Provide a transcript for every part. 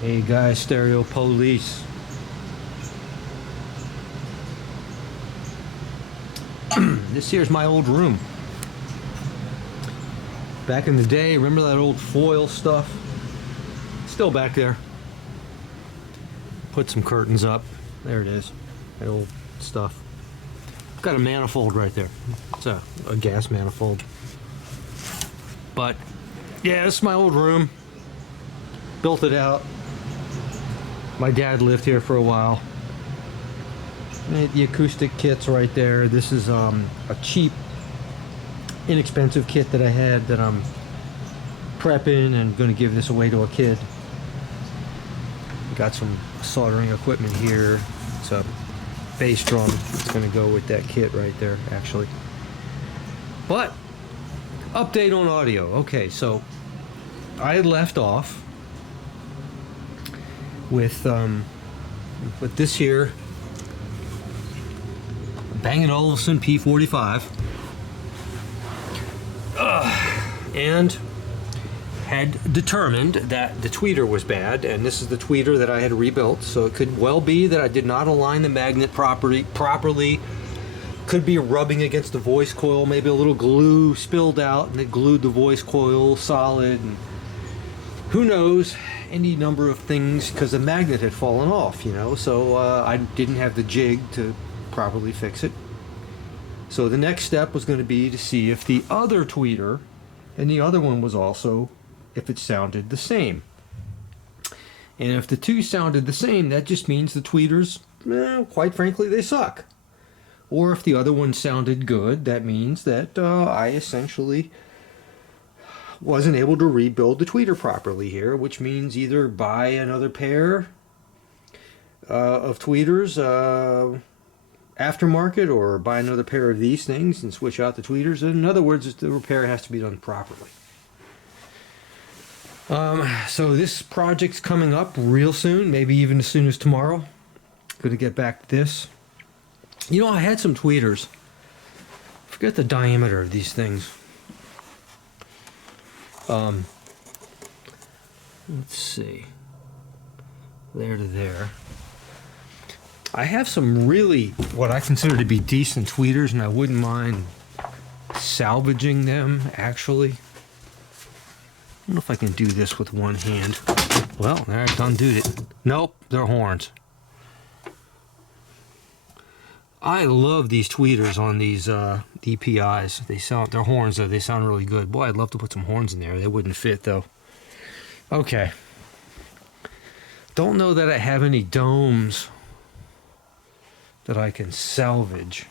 Hey guys, stereo police. This here's my old room. Back in the day, remember that old foil stuff? Still back there. Put some curtains up. There it is. That old stuff. Got a manifold right there. It's a gas manifold. But yeah, this is my old room. Built it out. My dad lived here for a while. The acoustic kit's right there. This is a cheap, inexpensive kit that I had that I'm prepping and going to give this away to a kid. Got some soldering equipment here. It's a bass drum. It's going to go with that kit right there, actually. But update on audio. Okay, so I had left off with this here Bang & Olufsen P45, and had determined that the tweeter was bad, and this is the tweeter that I had rebuilt, so it could well be that I did not align the magnet properly. Could be rubbing against the voice coil, maybe a little glue spilled out and it glued the voice coil solid, and who knows, any number of things, because the magnet had fallen off, you know, so I didn't have the jig to properly fix it. So the next step was going to be to see if the other tweeter and the other one was also, if it sounded the same. And if the two sounded the same, that just means the tweeters, quite frankly, they suck. Or if the other one sounded good, that means that I essentially wasn't able to rebuild the tweeter properly here, which means either buy another pair of tweeters aftermarket, or buy another pair of these things and switch out the tweeters. In other words, the repair has to be done properly. So this project's coming up real soon, maybe even as soon as tomorrow. Going to get back to this. You know, I had some tweeters. Forget the diameter of these things. Let's see. There to there. I have some really, what I consider to be decent tweeters, and I wouldn't mind salvaging them, actually. I don't know if I can do this with one hand. Well, there, I've undone it. Nope, they're horns. I love these tweeters on these DPIs. They're horns though. They sound really good. Boy, I'd love to put some horns in there. They wouldn't fit though. Okay. Don't know that I have any domes that I can salvage.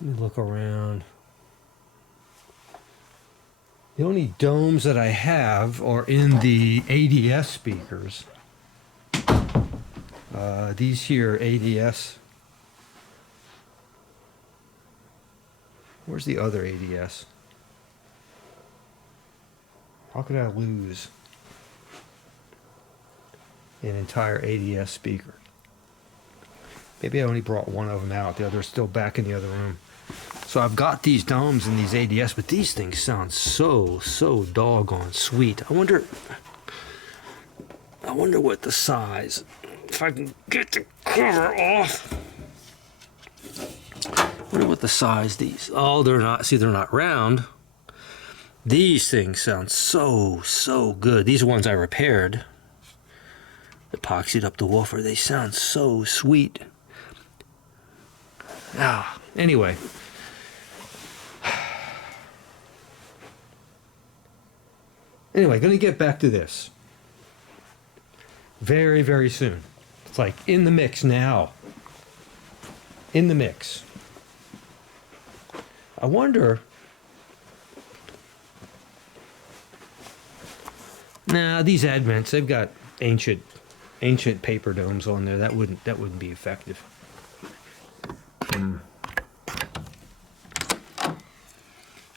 Let me look around. The only domes that I have are in the ADS speakers. These here ADS. Where's the other ADS? How could I lose an entire ADS speaker? Maybe I only brought one of them out. The other's still back in the other room. So I've got these domes and these ADS, but these things sound so doggone sweet. I wonder what the size, if I can get the cover off. I wonder what the size these, oh, they're not round. These things sound so good. These are ones I repaired. Epoxied up the woofer. They sound so sweet. Anyway. Anyway, gonna get back to this. Very soon. It's like in the mix now. In the mix. I wonder. Nah, these Advents, they've got ancient paper domes on there. That wouldn't be effective. I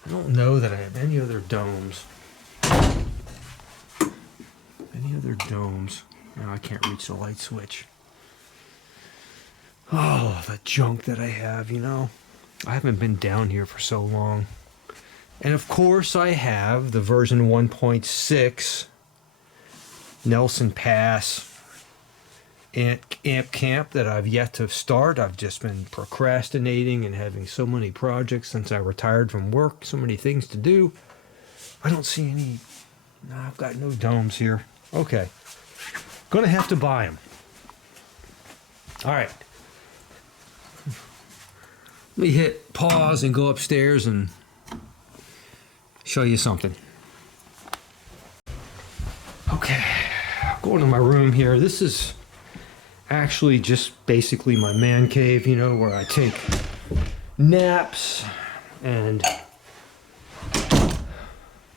don't know that I have any other domes. No, I can't reach the light switch. Oh, the junk that I have, you know. I haven't been down here for so long. And of course I have the version 1.6 Nelson Pass amp camp that I've yet to start. I've just been procrastinating and having so many projects since I retired from work, so many things to do. I don't see any. No, I've got no domes here. Okay. Gonna have to buy them. All right. Let me hit pause and go upstairs and show you something. Okay. Going to my room here. This is actually just basically my man cave, you know, where I take naps and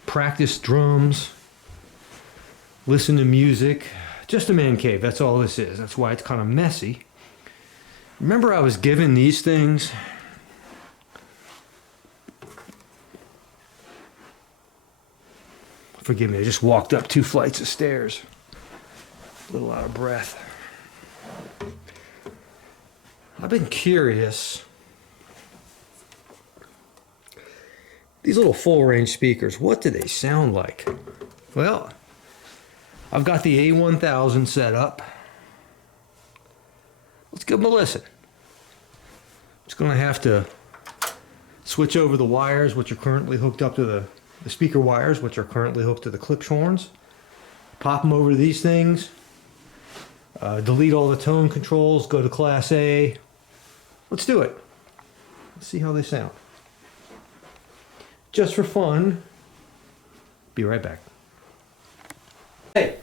practice drums, listen to music. Just a man cave, that's all this is. That's why it's kind of messy. Remember I was given these things? Forgive me, I just walked up 2 flights of stairs. A little out of breath. I've been curious. These little full range speakers, what do they sound like? Well, I've got the A1000 set up. Let's give them a listen. Just gonna have to switch over the wires, which are currently hooked up to the speaker wires, which are currently hooked to the Klipschorns. Pop them over to these things. Delete all the tone controls, go to Class A. Let's do it. Let's see how they sound. Just for fun. Be right back. Hey.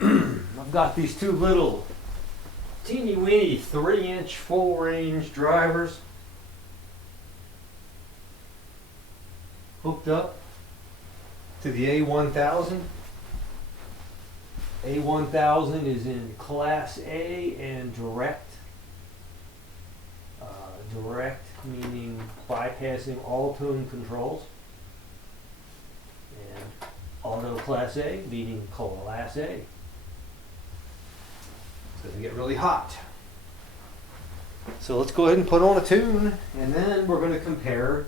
I've got these 2 little teeny weeny 3-inch full range drivers hooked up to the A1000. A1000 is in Class A and direct. Direct meaning bypassing all tone controls. And auto Class A meaning Class A. It's going to get really hot. So let's go ahead and put on a tune, and then we're going to compare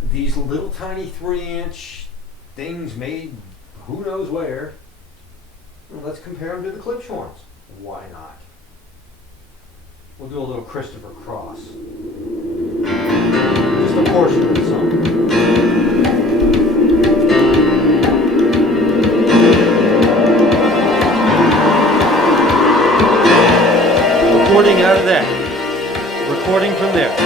these little tiny 3-inch things made who knows where. And let's compare them to the Klipschorns. Why not? We'll do a little Christopher Cross. Just a portion of the song. Recording out of that. Recording from there.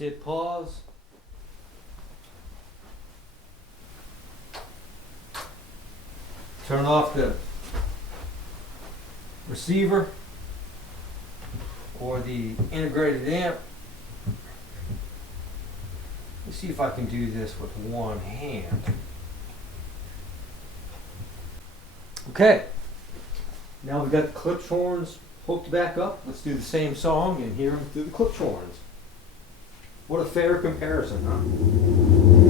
hit pause. Turn off the receiver or the integrated amp. Let's see if I can do this with one hand. Okay, now we've got the Klipschorns hooked back up. Let's do the same song and hear them through the Klipschorns. What a fair comparison, huh?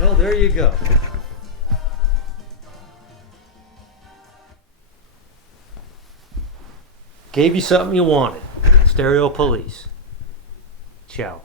Well, there you go. Gave you something you wanted. Stereo Police. Ciao.